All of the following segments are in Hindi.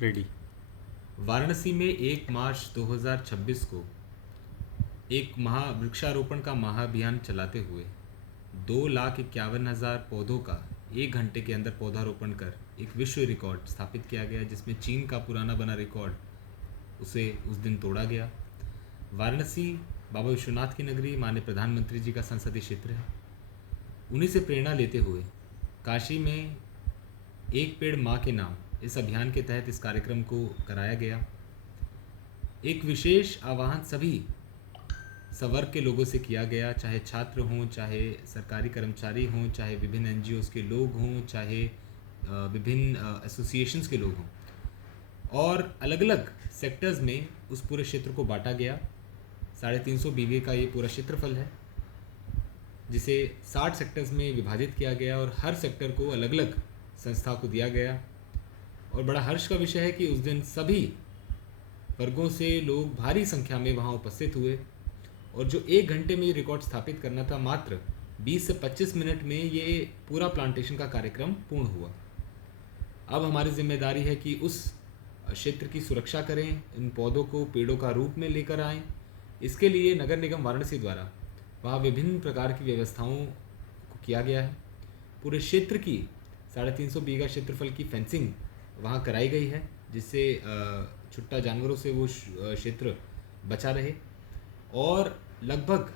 रेडी। वाराणसी में 1 मार्च 2026 को एक वृक्षारोपण का महाअभियान चलाते हुए 2,51,000 पौधों का 1 घंटे के अंदर पौधारोपण कर एक विश्व रिकॉर्ड स्थापित किया गया, जिसमें चीन का पुराना बना रिकॉर्ड उसे उस दिन तोड़ा गया। वाराणसी बाबा विश्वनाथ की नगरी, माननीय प्रधानमंत्री जी का संसदीय क्षेत्र है। उन्हीं से प्रेरणा लेते हुए काशी में एक पेड़ माँ के नाम इस अभियान के तहत इस कार्यक्रम को कराया गया। एक विशेष आह्वान सभी संवर्ग के लोगों से किया गया, चाहे छात्र हों, चाहे सरकारी कर्मचारी हों, चाहे विभिन्न एनजीओज़ के लोग हों, चाहे विभिन्न एसोसिएशंस के लोग हों, और अलग अलग सेक्टर्स में उस पूरे क्षेत्र को बांटा गया। 350 बीघे का ये पूरा क्षेत्रफल है, जिसे 60 सेक्टर्स में विभाजित किया गया और हर सेक्टर को अलग अलग संस्था को दिया गया। और बड़ा हर्ष का विषय है कि उस दिन सभी वर्गों से लोग भारी संख्या में वहाँ उपस्थित हुए, और जो 1 घंटे में ये रिकॉर्ड स्थापित करना था, मात्र 20 से 25 मिनट में ये पूरा प्लांटेशन का कार्यक्रम पूर्ण हुआ। अब हमारी जिम्मेदारी है कि उस क्षेत्र की सुरक्षा करें, इन पौधों को पेड़ों का रूप में लेकर आएं। इसके लिए नगर निगम वाराणसी द्वारा वहाँ विभिन्न प्रकार की व्यवस्थाओं को किया गया है। पूरे क्षेत्र की 350 बीघा क्षेत्रफल की फेंसिंग वहाँ कराई गई है, जिससे छुट्टा जानवरों से वो क्षेत्र बचा रहे। और लगभग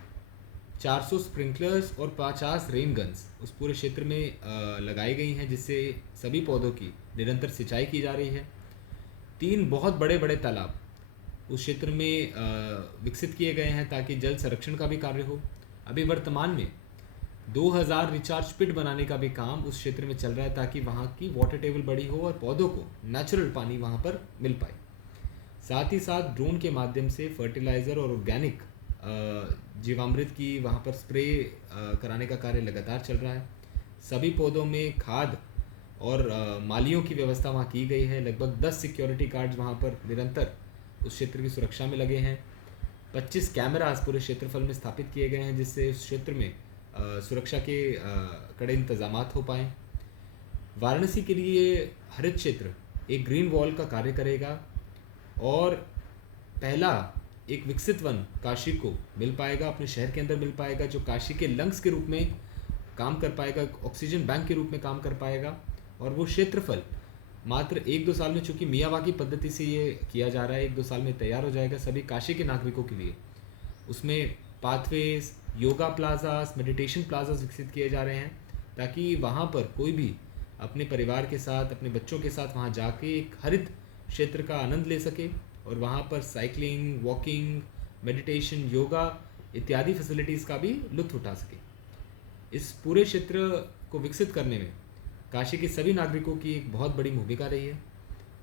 400 स्प्रिंकलर्स और 50 रेन गन्स उस पूरे क्षेत्र में लगाई गई हैं, जिससे सभी पौधों की निरंतर सिंचाई की जा रही है। 3 बहुत बड़े बड़े तालाब उस क्षेत्र में विकसित किए गए हैं, ताकि जल संरक्षण का भी कार्य हो। अभी वर्तमान में 2000 रिचार्ज पिट बनाने का भी काम उस क्षेत्र में चल रहा है, ताकि वहाँ की वाटर टेबल बढ़ी हो और पौधों को नेचुरल पानी वहाँ पर मिल पाए। साथ ही साथ ड्रोन के माध्यम से फर्टिलाइज़र और ऑर्गेनिक जीवामृत की वहाँ पर स्प्रे कराने का कार्य लगातार चल रहा है। सभी पौधों में खाद और मालियों की व्यवस्था वहाँ की गई है। लगभग 10 सिक्योरिटी गार्ड्स वहाँ पर निरंतर उस क्षेत्र की सुरक्षा में लगे हैं। 25 कैमरास पूरे क्षेत्रफल में स्थापित किए गए हैं, जिससे उस क्षेत्र में सुरक्षा के कड़े इंतजामात हो पाएँ। वाराणसी के लिए हरित क्षेत्र एक ग्रीन वॉल का कार्य करेगा, और पहला एक विकसित वन काशी को मिल पाएगा, अपने शहर के अंदर मिल पाएगा, जो काशी के लंग्स के रूप में काम कर पाएगा, ऑक्सीजन बैंक के रूप में काम कर पाएगा। और वो क्षेत्रफल मात्र 1-2 साल में, चूँकि मियावाकी पद्धति से ये किया जा रहा है, 1-2 साल में तैयार हो जाएगा सभी काशी के नागरिकों के लिए। उसमें pathways, yoga plazas, meditation plazas विकसित किए जा रहे हैं, ताकि वहाँ पर कोई भी अपने परिवार के साथ, अपने बच्चों के साथ वहाँ जाके एक हरित क्षेत्र का आनंद ले सके, और वहाँ पर साइकिलिंग, वॉकिंग, मेडिटेशन, योगा इत्यादि फैसिलिटीज़ का भी लुत्फ़ उठा सके। इस पूरे क्षेत्र को विकसित करने में काशी के सभी नागरिकों की एक बहुत बड़ी भूमिका रही है,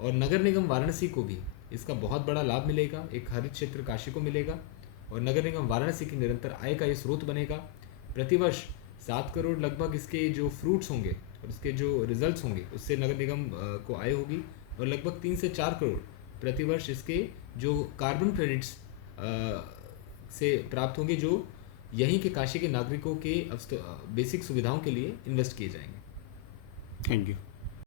और नगर निगम वाराणसी को भी इसका बहुत बड़ा लाभ मिलेगा। एक हरित क्षेत्र काशी को मिलेगा, और नगर निगम वाराणसी की निरंतर आय का ये स्रोत बनेगा। प्रतिवर्ष 7 करोड़ लगभग इसके जो फ्रूट्स होंगे और इसके जो रिजल्ट्स होंगे, उससे नगर निगम को आय होगी, और लगभग 3 से 4 करोड़ प्रतिवर्ष इसके जो कार्बन क्रेडिट्स से प्राप्त होंगे, जो यहीं के काशी के नागरिकों के बेसिक सुविधाओं के लिए इन्वेस्ट किए जाएंगे। Thank you.